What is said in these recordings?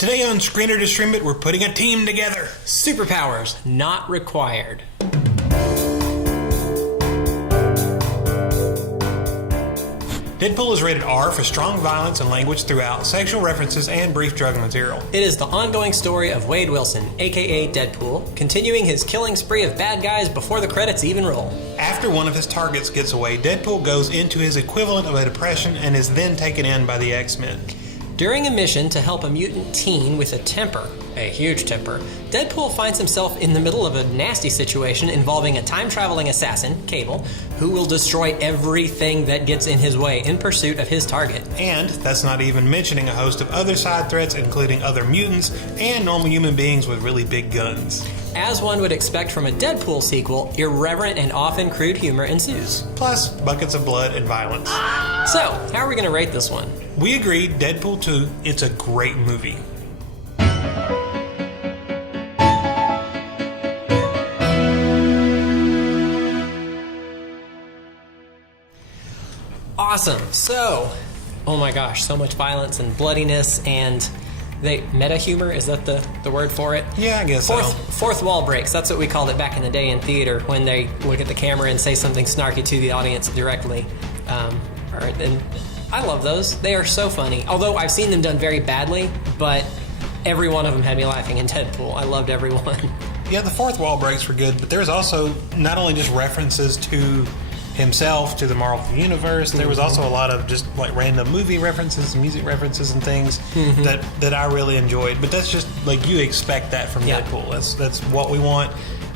Today on Screener to Stream It, we're putting a team together. Superpowers not required. Deadpool is rated R for strong violence and language throughout, sexual references, and brief drug material. It is the ongoing story of Wade Wilson, aka Deadpool, continuing his killing spree of bad guys before the credits even roll. After one of his targets gets away, Deadpool goes into his equivalent of a depression and is then taken in by the X-Men. During a mission to help a mutant teen with a huge temper, Deadpool finds himself in the middle of a nasty situation involving a time-traveling assassin, Cable, who will destroy everything that gets in his way in pursuit of his target. And that's not even mentioning a host of other side threats, including other mutants and normal human beings with really big guns. As one would expect from a Deadpool sequel, irreverent and often crude humor ensues. Plus, buckets of blood and violence. So, how are we going to rate this one? We agreed, Deadpool 2, it's a great movie. Awesome. So, oh my gosh, so much violence and bloodiness and meta humor, is that the word for it? Yeah, I guess Fourth wall breaks, that's what we called it back in the day in theater, when they look at the camera and say something snarky to the audience directly. And I love those. They are so funny. Although I've seen them done very badly, but every one of them had me laughing in Deadpool. I loved every one. Yeah, the fourth wall breaks were good, but there was also not only just references to himself, to the Marvel Universe, there was also a lot of just like random movie references, music references and things that I really enjoyed. But that's just like, you expect that from Deadpool. That's what we want.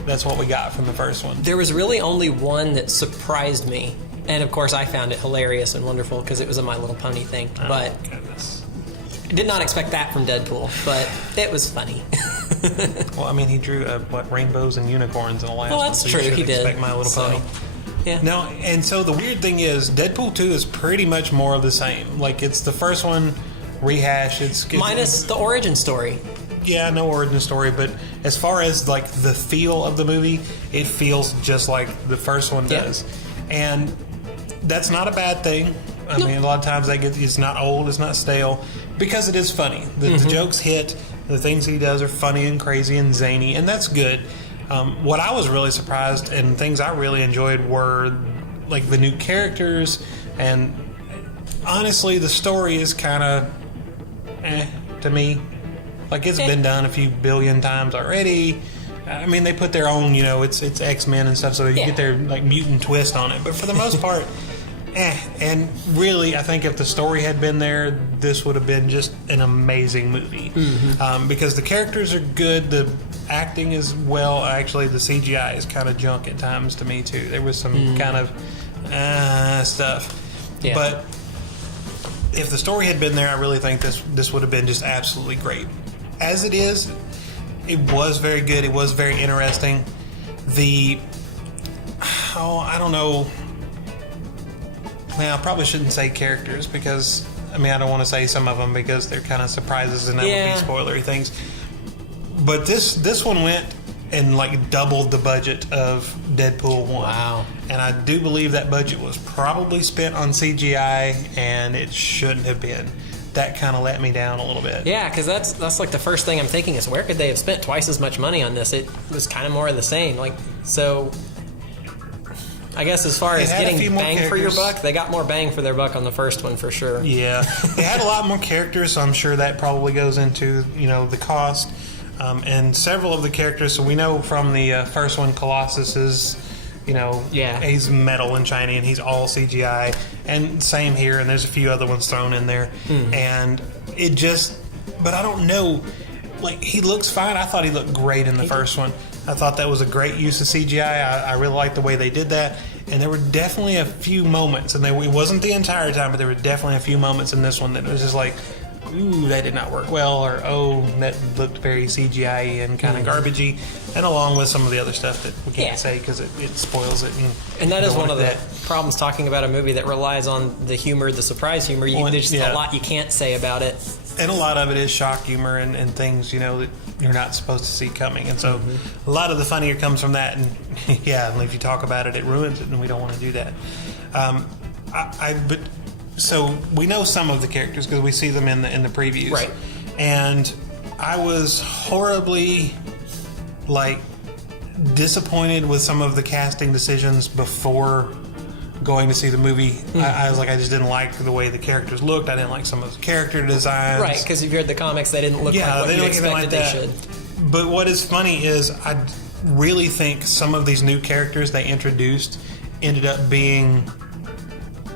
That's what we got from the first one. There was really only one that surprised me. And of course I found it hilarious and wonderful because it was a My Little Pony thing. Oh, but goodness. I did not expect that from Deadpool, but it was funny. Well, I mean, he drew rainbows and unicorns in the last one. Well, that's so true. You should He did. expect My Little Pony. Yeah. No, and so the weird thing is, Deadpool 2 is pretty much more of the same. Like, it's the first one rehashed. It's minus the origin story. Yeah, no origin story, but as far as like the feel of the movie, it feels just like the first one does. And that's not a bad thing. I mean, a lot of times it's not old, it's not stale, because it is funny. The jokes hit, the things he does are funny and crazy and zany, and that's good. What I was really surprised and things I really enjoyed were like the new characters, and honestly, the story is kind of to me. Like, it's been done a few billion times already. I mean, they put their own, it's X-Men and stuff, so you get their like mutant twist on it. But for the most part, And really, I think if the story had been there, this would have been just an amazing movie. Because the characters are good, the acting is well. Actually, the CGI is kind of junk at times to me too. There was some kind of stuff. Yeah. But if the story had been there, I really think this would have been just absolutely great. As it is, it was very good. It was very interesting. I don't know. Well, I probably shouldn't say characters because, I don't want to say some of them because they're kind of surprises and that would be spoilery things. But this one went and like doubled the budget of Deadpool 1. Wow. And I do believe that budget was probably spent on CGI and it shouldn't have been. That kind of let me down a little bit. Yeah, because that's like the first thing I'm thinking is, where could they have spent twice as much money on this? It was kind of more of the same. So I guess as far as getting bang for your buck, they got more bang for their buck on the first one for sure. Yeah. They had a lot more characters, so I'm sure that probably goes into, the cost. And several of the characters, so we know from the first one, Colossus is, he's metal and shiny and he's all CGI. And same here, and there's a few other ones thrown in there. And it just, but I don't know, like, he looks fine. I thought he looked great in the first one. I thought that was a great use of CGI. I really liked the way they did that. And there were definitely a few moments, and it wasn't the entire time, but there were definitely a few moments in this one that was just like, ooh, that did not work well, or oh, that looked very CGI and kind of garbagey, and along with some of the other stuff that we can't say because it spoils it. And that is one of the problems talking about a movie that relies on the humor, the surprise humor. There's just a lot you can't say about it. And a lot of it is shock humor and things, that you're not supposed to see coming. And so a lot of the funnier comes from that. And and if you talk about it, it ruins it, and we don't want to do that. So we know some of the characters because we see them in the previews. Right. And I was horribly, like, disappointed with some of the casting decisions before going to see the movie. I was like, I just didn't like the way the characters looked. I didn't like some of the character designs. Right, because if you read the comics, they didn't look like what you expected they should. But what is funny is I really think some of these new characters they introduced ended up being,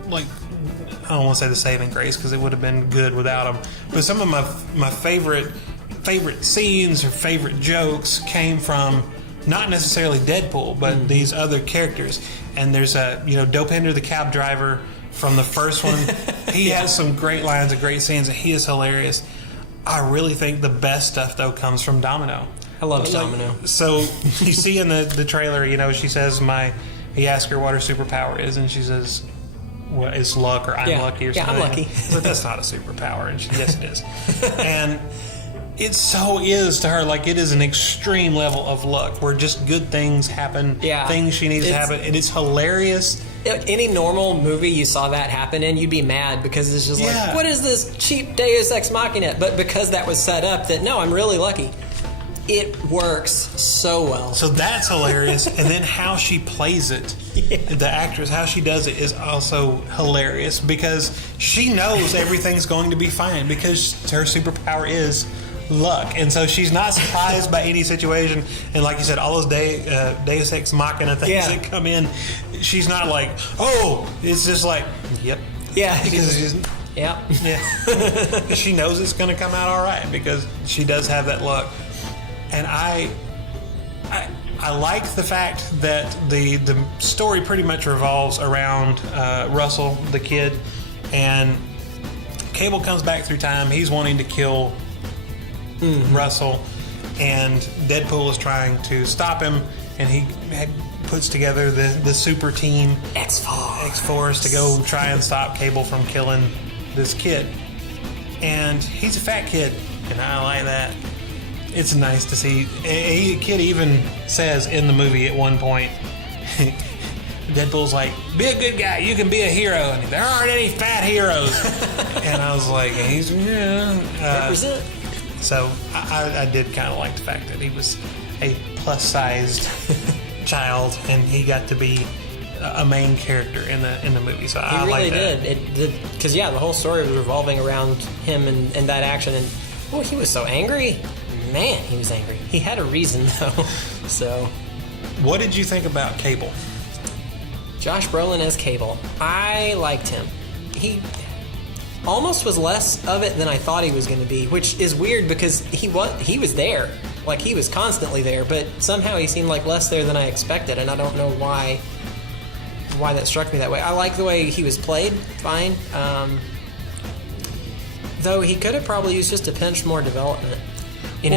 like, I don't want to say the saving grace because it would have been good without them. But some of my favorite scenes or favorite jokes came from not necessarily Deadpool, but these other characters. And there's Dopinder, the cab driver from the first one. He has some great lines and great scenes, and he is hilarious. I really think the best stuff, though, comes from Domino. I love Domino. So you see in the trailer, she says he asks her what her superpower is, and she says, well, it's luck, or I'm lucky, or something. Yeah, I'm lucky. But that's not a superpower. And yes, it is. And it so is to her. Like, it is an extreme level of luck where just good things happen, things she needs to happen, and it's hilarious. Any normal movie you saw that happen in, you'd be mad because it's just like, what is this cheap Deus Ex Machina? But because that was set up that, no, I'm really lucky. It works so well. So that's hilarious. And then how she plays it, the actress, how she does it is also hilarious because she knows everything's going to be fine because her superpower is luck. And so she's not surprised by any situation. And like you said, all those Deus Ex Machina things that come in, she's not like, oh, it's just like, yep. Yeah. Because yeah. She knows it's going to come out all right because she does have that luck. And I like the fact that the story pretty much revolves around Russell, the kid, and Cable comes back through time. He's wanting to kill Russell, and Deadpool is trying to stop him, and he puts together the super team X-Force to go try and stop Cable from killing this kid. And he's a fat kid, and I like that. It's nice to see. A kid even says in the movie at one point, Deadpool's like, be a good guy, you can be a hero. And there aren't any fat heroes. And I was like, represent. So I did kind of like the fact that he was a plus-sized child and he got to be a main character in the movie. So I like that. He really did. Because, the whole story was revolving around him and that action. And, he was so angry. Man, he was angry. He had a reason, though. So, what did you think about Cable? Josh Brolin as Cable. I liked him. He almost was less of it than I thought he was going to be, which is weird because he was there. Like, he was constantly there, but somehow he seemed like less there than I expected, and I don't know why that struck me that way. I like the way he was played, fine. Though he could have probably used just a pinch more development. He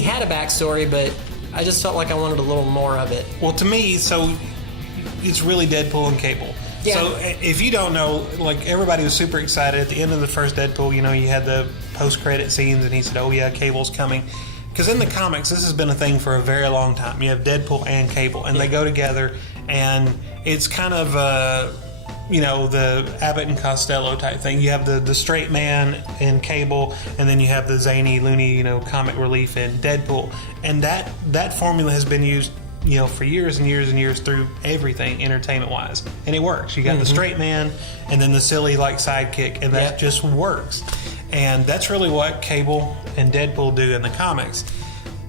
had a backstory, but I just felt like I wanted a little more of it. Well, to me, so it's really Deadpool and Cable. Yeah. So if you don't know, like, everybody was super excited at the end of the first Deadpool. You had the post-credit scenes, and he said, "Oh yeah, Cable's coming." Because in the comics, this has been a thing for a very long time. You have Deadpool and Cable, and they go together, and it's kind of the Abbott and Costello type thing. You have the straight man in Cable, and then you have the zany, loony, comic relief in Deadpool. And that formula has been used, for years and years and years through everything entertainment-wise. And it works. You got the straight man, and then the silly, like, sidekick, and that just works. And that's really what Cable and Deadpool do in the comics.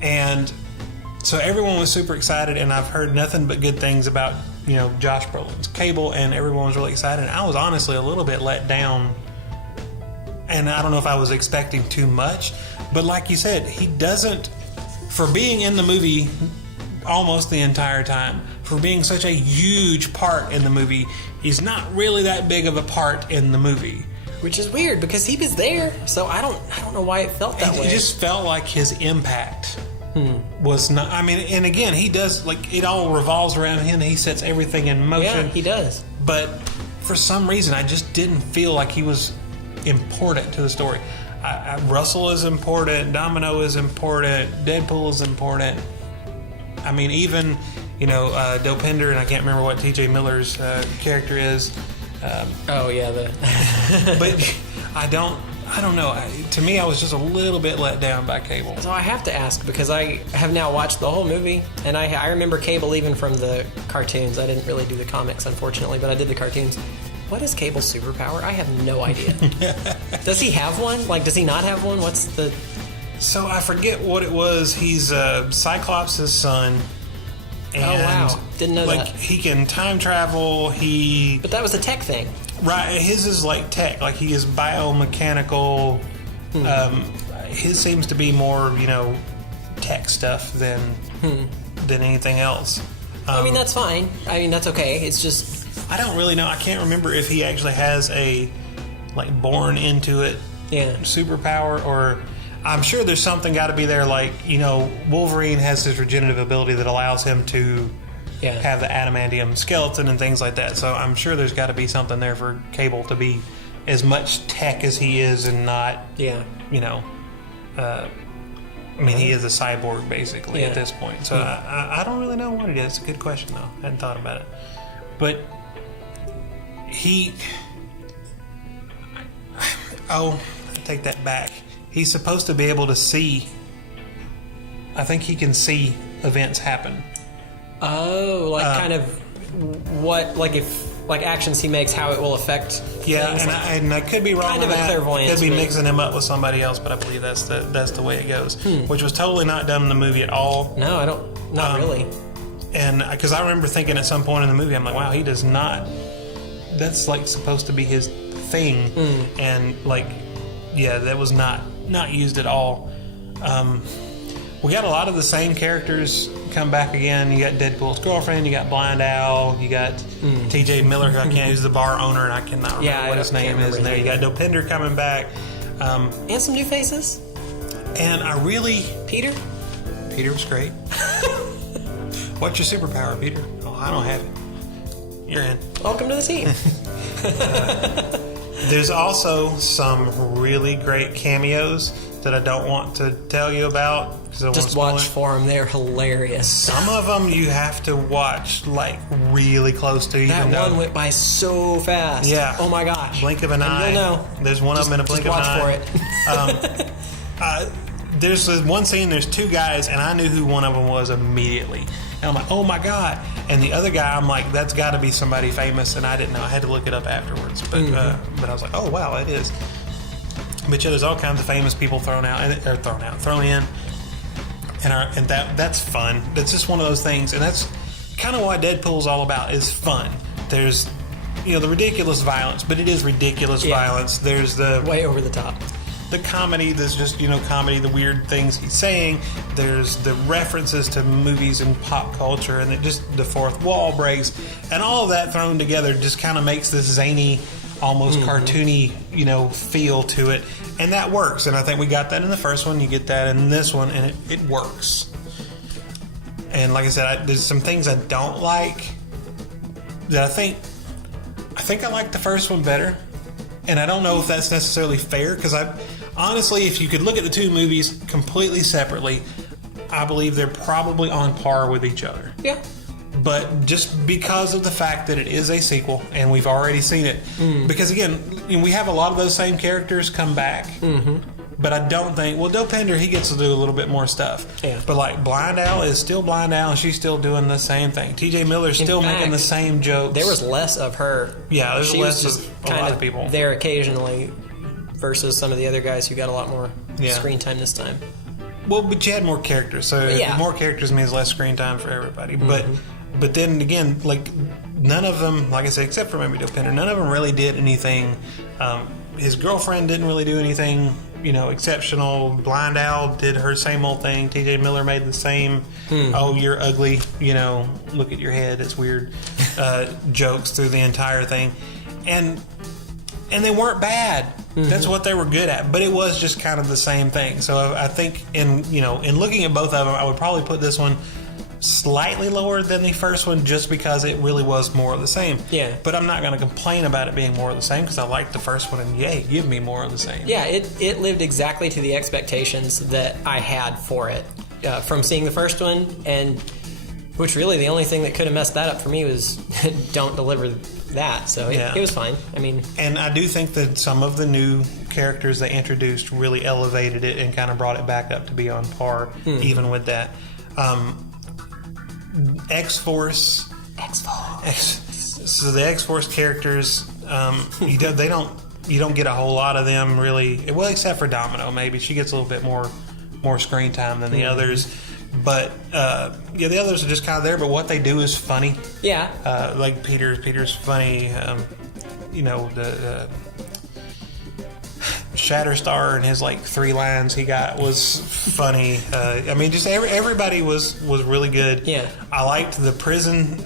And so everyone was super excited, and I've heard nothing but good things about Josh Brolin's Cable, and everyone was really excited. And I was honestly a little bit let down, and I don't know if I was expecting too much, but like you said, he doesn't, for being in the movie almost the entire time, for being such a huge part in the movie, he's not really that big of a part in the movie. Which is weird because he was there, so I don't know why it felt that way. It just felt like his impact was not. I mean, and again, he does, like, it all revolves around him. He sets everything in motion. Yeah, he does. But for some reason, I just didn't feel like he was important to the story. Russell is important. Domino is important. Deadpool is important. I mean, even Dopinder, and I can't remember what T.J. Miller's character is. But I I don't know. To me, I was just a little bit let down by Cable. So I have to ask, because I have now watched the whole movie, and I remember Cable even from the cartoons. I didn't really do the comics, unfortunately, but I did the cartoons. What is Cable's superpower? I have no idea. Does he have one? Like, does he not have one? What's the... So I forget what it was. He's Cyclops' son. And oh, wow. Didn't know that. He can time travel. But that was a tech thing. Right. His is like tech. Like, he is biomechanical. His seems to be more, tech stuff than anything else. I mean, that's fine. I mean, that's okay. It's just... I don't really know. I can't remember if he actually has a, born into it superpower, or... I'm sure there's something got to be there, Wolverine has his regenerative ability that allows him to have the adamantium skeleton and things like that. So I'm sure there's got to be something there for Cable to be as much tech as he is and not, he is a cyborg basically at this point. So I don't really know what it is. It's a good question, though. I hadn't thought about it. But I take that back. He's supposed to be able to see. I think he can see events happen. Oh, kind of what, if actions he makes, how it will affect. Yeah, things. And I could be wrong. Kind of that. a clairvoyance. Could be mixing him up with somebody else, but I believe that's the way it goes. Which was totally not done in the movie at all. No, I don't. Not really. And because I remember thinking at some point in the movie, I'm like, wow, he does not. That's supposed to be his thing, and that was not used at all. We got a lot of the same characters come back again. You got Deadpool's girlfriend, you got Blind Owl, you got TJ Miller, who I can't use, the bar owner, and I cannot remember what his name is. And there you got Dopinder coming back. And some new faces. And I really... Peter was great. What's your superpower, Peter? Oh, I don't have it. You're in. Welcome to the team. There's also some really great cameos that I don't want to tell you about. Just watch for them. They're hilarious. Some of them you have to watch really close to. That one went by so fast. Yeah. Oh my gosh. Blink of an eye. You'll know. There's one of them in a blink of an eye. Just watch for it. There's one scene, there's two guys, and I knew who one of them was immediately. And I'm like, oh my God. And the other guy, I'm like, that's got to be somebody famous, and I didn't know. I had to look it up afterwards. But but I was like, oh wow, it is. But there's all kinds of famous people thrown in. And that's fun. That's just one of those things, and that's kind of what Deadpool's all about, is fun. There's the ridiculous violence, but it is ridiculous violence. There's the way over the top. The comedy, there's just, comedy, the weird things he's saying. There's the references to movies and pop culture, and the fourth wall breaks. And all of that thrown together just kind of makes this zany, almost cartoony, feel to it. And that works. And I think we got that in the first one. You get that in this one, and it works. And like I said, there's some things I don't like that I think I like the first one better. And I don't know if that's necessarily fair, because honestly, if you could look at the two movies completely separately, I believe they're probably on par with each other. Yeah. But just because of the fact that it is a sequel, and we've already seen it, because again, we have a lot of those same characters come back, but I don't think, Dopinder, he gets to do a little bit more stuff. Yeah. But Blind Owl is still Blind Owl, and she's still doing the same thing. TJ Miller's still making the same jokes. There was less of her. Yeah, there's less of a lot of people there occasionally, versus some of the other guys who got a lot more screen time this time. Well, but you had more characters, so more characters means less screen time for everybody. But then again, none of them, like I said, except for maybe Dopinder, none of them really did anything. His girlfriend didn't really do anything, exceptional. Blind Owl did her same old thing. TJ Miller made the same, oh, you're ugly, look at your head, it's weird, jokes through the entire thing. And they weren't bad. That's what they were good at. But it was just kind of the same thing. So I think in looking at both of them, I would probably put this one slightly lower than the first one, just because it really was more of the same. Yeah. But I'm not going to complain about it being more of the same, because I liked the first one, and yay, give me more of the same. Yeah, it lived exactly to the expectations that I had for it from seeing the first one, and which really the only thing that could have messed that up for me was don't deliver that. So it was fine. I mean, and I do think that some of the new characters they introduced really elevated it and kind of brought it back up to be on par, even with that. X-Force. So the X-Force characters, you don't get a whole lot of them really. Well, except for Domino, maybe she gets a little bit more screen time than the others. But the others are just kind of there. But what they do is funny. Yeah. Like Peter's funny. The Shatterstar and his 3 lines he got was funny. Just everybody was really good. Yeah. I liked the prison.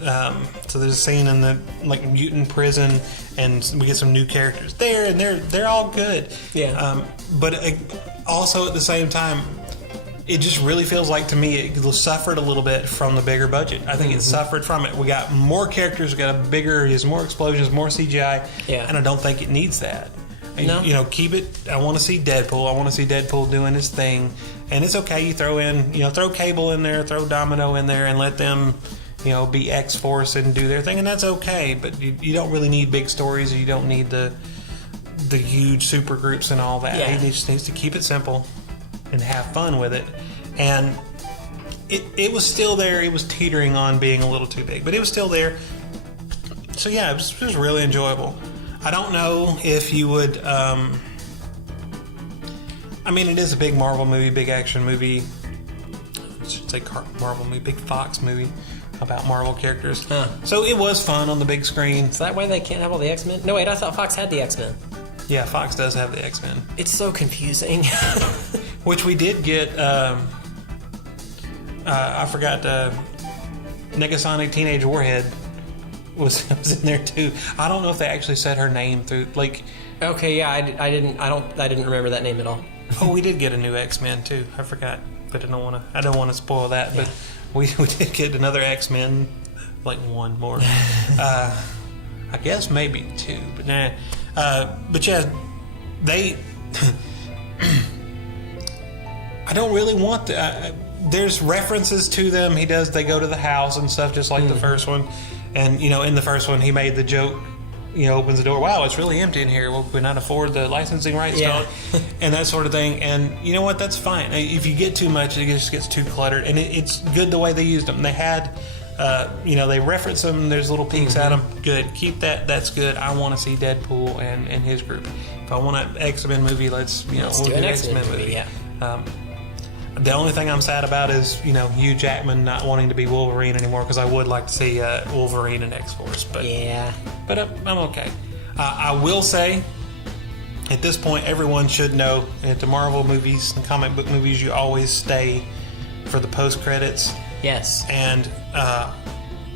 So there's a scene in the mutant prison, and we get some new characters there, and they're all good. Yeah. But also at the same time, it just really feels like to me it suffered a little bit from the bigger budget. I think it suffered from it. We got more characters, we got a bigger, there's more explosions, more CGI, and I don't think it needs that. No. Keep it. I want to see Deadpool. I want to see Deadpool doing his thing, and it's okay. You throw Cable in there, throw Domino in there, and let them, be X-Force and do their thing, and that's okay. But you don't really need big stories. You don't need the huge super groups and all that. Yeah. He just needs to keep it simple and have fun with it. And it was still there. It was teetering on being a little too big, but it was still there. So yeah, it was really enjoyable. I don't know if you would. It is a big Marvel movie, big action movie. I should say Marvel movie, big Fox movie about Marvel characters. So it was fun on the big screen. Is that why they can't have all the X-Men? No, wait, I thought Fox had the X-Men. Yeah, Fox does have the X-Men. It's so confusing. Which we did get. I forgot. Negasonic Teenage Warhead was in there too. I don't know if they actually said her name through Okay, yeah, I didn't remember that name at all. Oh, we did get a new X-Men too. I forgot, but I don't want to spoil that. Yeah. But we did get another X-Men, one more. I guess maybe 2, but nah. But yeah, they. I don't really want the. There's references to them. They go to the house and stuff, just like the first one. And in the first one, he made the joke. Opens the door. Wow, it's really empty in here. Well, we not afford the licensing rights, and that sort of thing. And you know what? That's fine. If you get too much, it just gets too cluttered. And it's good the way they used them. They had. They reference them. There's little peeks at them. Good. Keep that. That's good. I want to see Deadpool and his group. If I want an X-Men movie, let's do an X-Men movie. Yeah. The only thing I'm sad about is Hugh Jackman not wanting to be Wolverine anymore, because I would like to see Wolverine and X-Force. But I'm okay. I will say, at this point, everyone should know at the Marvel movies and comic book movies, you always stay for the post credits. Yes. And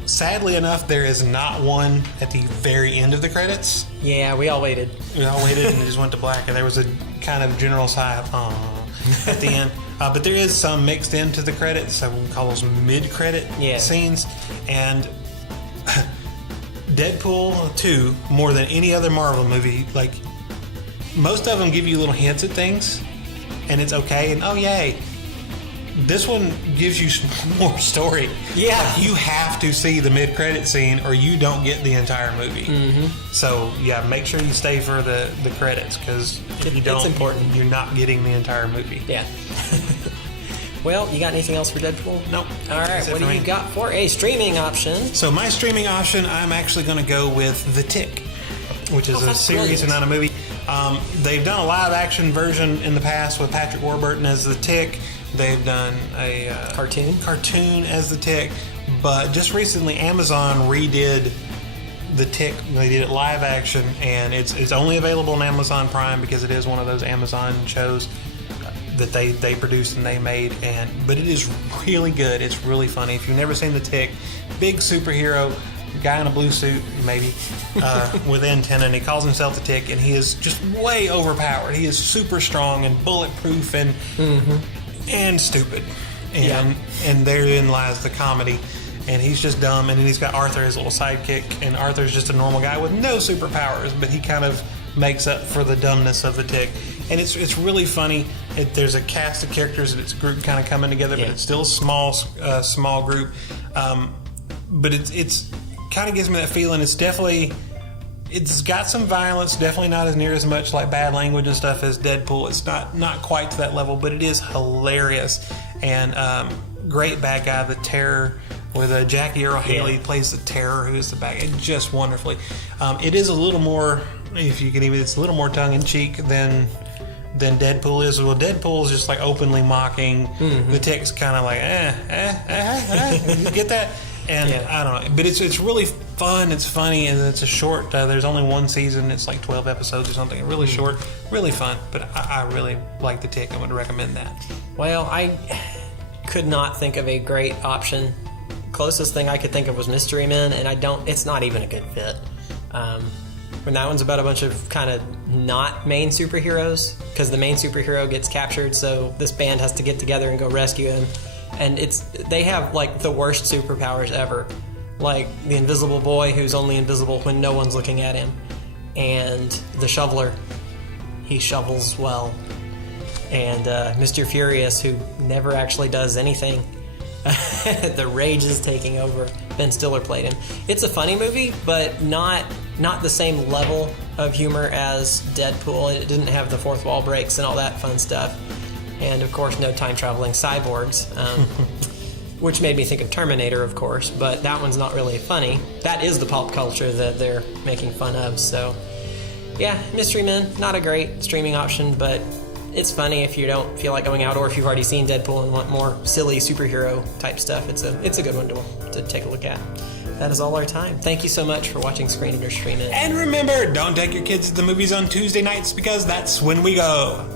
sadly enough, there is not one at the very end of the credits. Yeah, we all waited. And it just went to black, and there was a kind of general sigh of at the end. But there is some mixed into the credits. So we call those mid-credit scenes. And Deadpool 2, more than any other Marvel movie, most of them give you little hints at things, and it's okay. And yay. This one gives you more story. Yeah. You have to see the mid-credit scene or you don't get the entire movie. Mm-hmm. So, yeah, make sure you stay for the credits, because if you don't, it's important. You're not getting the entire movie. Yeah. Well, you got anything else for Deadpool? Nope. All right, what do you got for a streaming option? So my streaming option, I'm actually going to go with The Tick, which is a series and not a movie. They've done a live-action version in the past with Patrick Warburton as The Tick. They've done a cartoon as The Tick, but just recently Amazon redid The Tick. They did it live action, and it's only available on Amazon Prime because it is one of those Amazon shows that they produced and they made. But it is really good. It's really funny. If you've never seen The Tick, big superhero, guy in a blue suit, maybe, with antenna, and he calls himself The Tick, and he is just way overpowered. He is super strong and bulletproof and stupid. And therein lies the comedy. And he's just dumb, and then he's got Arthur, his little sidekick, and Arthur's just a normal guy with no superpowers, but he kind of makes up for the dumbness of The Tick. And it's really funny. There's a cast of characters, and it's a group kind of coming together, but it's still a small group. But it's kind of gives me that feeling. It's definitely It's got some violence, definitely not as near as much like bad language and stuff as Deadpool. It's not quite to that level, but it is hilarious. And great bad guy, the Terror, with Jackie Earle Haley plays the Terror, who is the bad guy, just wonderfully. It is a little more, if you can even, it's a little more tongue-in-cheek than Deadpool is. Well, Deadpool is just like openly mocking. The Tick's kind of like, you get that? And I don't know, but it's really fun. It's funny, and it's a short. There's only one season. It's like 12 episodes or something. Really short, really fun. But I really like The Tick. I would recommend that. Well, I could not think of a great option. Closest thing I could think of was Mystery Men, and it's not even a good fit. When that one's about a bunch of kind of not main superheroes, because the main superhero gets captured, so this band has to get together and go rescue him. And they have like the worst superpowers ever. Like the Invisible Boy, who's only invisible when no one's looking at him. And the Shoveler, he shovels well. And Mr. Furious, who never actually does anything. The rage is taking over. Ben Stiller played him. It's a funny movie, but not the same level of humor as Deadpool. It didn't have the fourth wall breaks and all that fun stuff. And of course, no time-traveling cyborgs, which made me think of Terminator, of course, but that one's not really funny. That is the pop culture that they're making fun of, so yeah, Mystery Men, not a great streaming option, but it's funny if you don't feel like going out, or if you've already seen Deadpool and want more silly superhero type stuff. It's a good one to take a look at. That is all our time. Thank you so much for watching Screen It or Stream It. And remember, don't take your kids to the movies on Tuesday nights, because that's when we go.